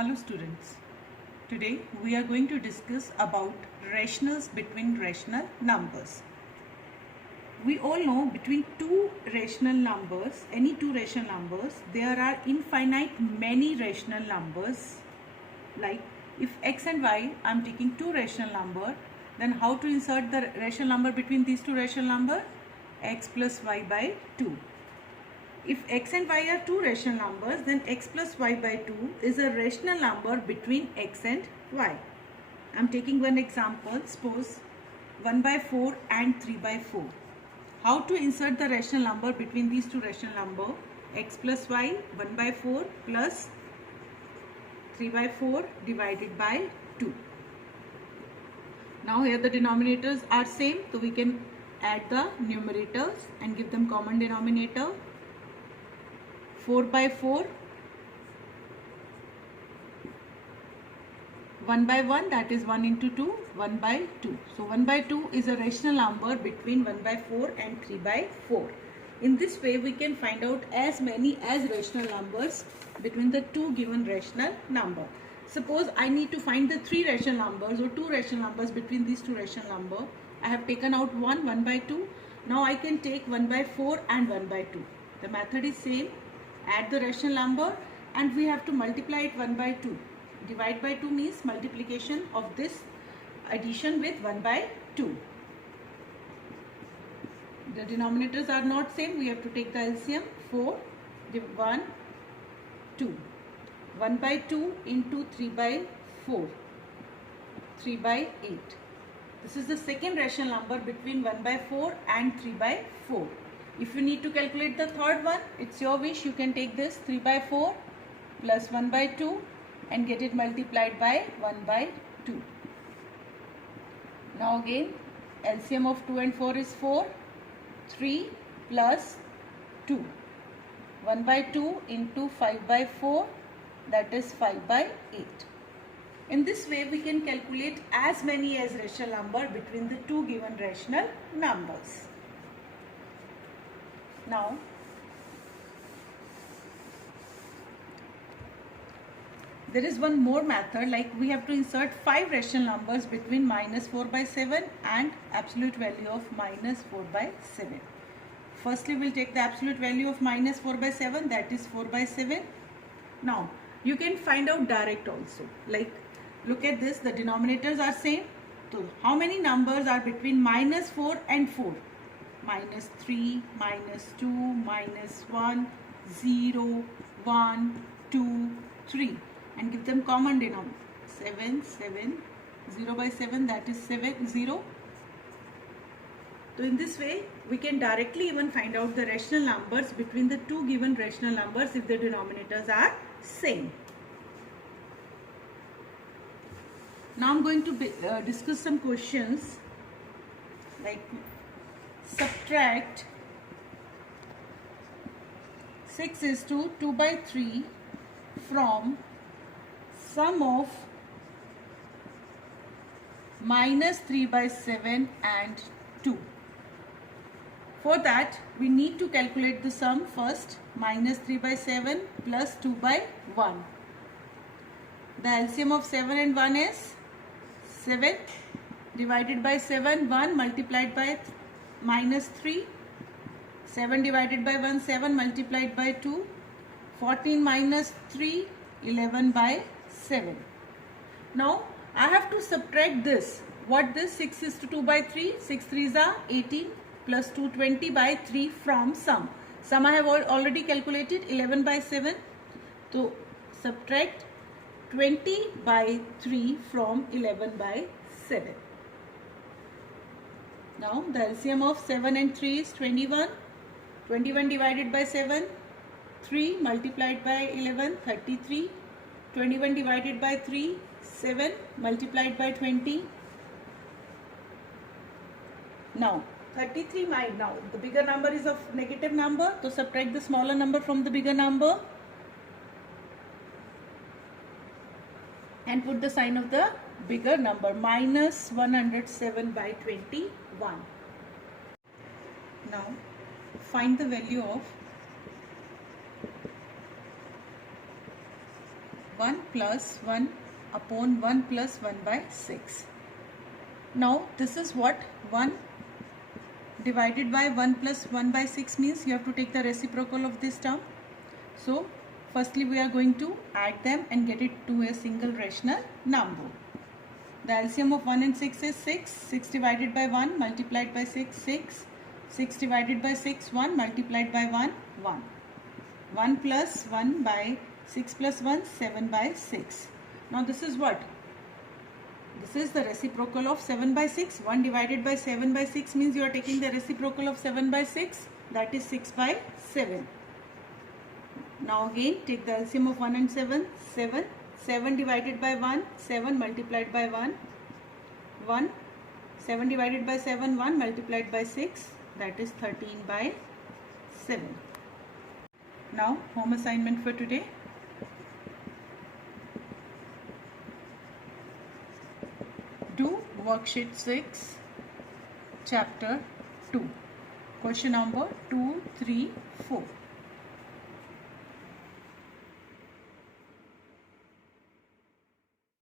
Hello students, today we are going to discuss about rationals between rational numbers. We all know between two rational numbers, any two rational numbers, there are infinite many rational numbers. Like if x and y, I am taking two rational number, then how to insert the rational number between these two rational numbers? X plus y by 2. If x and y are two rational numbers, then x plus y by 2 is a rational number between x and y. I am taking one example, suppose 1 by 4 and 3 by 4. How to insert the rational number between these two rational numbers? X plus y, 1 by 4 plus 3 by 4 divided by 2. Now here the denominators are same, so we can add the numerators and give them common denominator. 4 by 4, 1 by 1, that is 1 into 2, 1 by 2. So 1 by 2 is a rational number between 1 by 4 and 3 by 4. In this way we can find out as many as rational numbers between the two given rational number. Suppose I need to find the three rational numbers or two rational numbers between these two rational numbers. I have taken out 1 by 2. Now I can take 1 by 4 and 1 by 2. The method is same. Add the rational number and we have to multiply it 1 by 2. Divide by 2 means multiplication of this addition with 1 by 2. The denominators are not same. We have to take the LCM. 4, 1, 2. 1 by 2 into 3 by 4. 3 by 8. This is the second rational number between 1 by 4 and 3 by 4. If you need to calculate the third one, it's your wish. You can take this 3 by 4 plus 1 by 2 and get it multiplied by 1 by 2. Now again, LCM of 2 and 4 is 4. 3 plus 2. 1 by 2 into 5 by 4, that is 5 by 8. In this way, we can calculate as many as rational number between the two given rational numbers. Now, there is one more method, like we have to insert 5 rational numbers between minus 4 by 7 and absolute value of minus 4 by 7. Firstly, we will take the absolute value of minus 4 by 7, that is 4 by 7. Now, you can find out direct also. Like, look at this, the denominators are same. So, how many numbers are between minus 4 and 4? Minus 3, minus 2, minus 1, 0, 1, 2, 3. And give them common denominator. 7, 7, 0 by 7, that is 7, 0. So in this way, we can directly even find out the rational numbers between the two given rational numbers if the denominators are same. Now I am going to discuss some questions like subtract 6 is to 2 by 3 from sum of minus 3 by 7 and 2. For that, we need to calculate the sum first. Minus 3 by 7 plus 2 by 1. The LCM of 7 and 1 is 7 divided by 7, 1 multiplied by minus 3. 7 divided by 1, 7 multiplied by 2. 14 minus 3, 11 by 7. Now, I have to subtract this. What this? 6 is to 2 by 3. 6 3s are 18 plus 2, 20 by 3 from sum. Sum I have already calculated, 11 by 7. So, subtract 20 by 3 from 11 by 7. Now, the LCM of 7 and 3 is 21. 21 divided by 7, 3 multiplied by 11, 33. 21 divided by 3, 7 multiplied by 20. Now, 33 now the bigger number is a negative number, so subtract the smaller number from the bigger number and put the sign of the bigger number, minus 107 by 21. Now, find the value of 1 plus 1 upon 1 plus 1 by 6. Now this is what 1 divided by 1 plus 1 by 6 means. You have to take the reciprocal of this term. So firstly we are going to add them and get it to a single rational number. The LCM of 1 and 6 is 6. 6 divided by 1 multiplied by 6, 6. 6 divided by 6, 1 multiplied by 1, 1. 1 plus 1 by 6 plus 1, 7 by 6. Now this is what? This is the reciprocal of 7 by 6. 1 divided by 7 by 6 means you are taking the reciprocal of 7 by 6. That is 6 by 7. Now again take the LCM of 1 and 7. 7. 7 divided by 1. 7 multiplied by 1. 1. 7 divided by 7. 1 multiplied by 6. That is 13 by 7. Now home assignment for today. Do worksheet 6, chapter 2. Question number 2, 3, 4.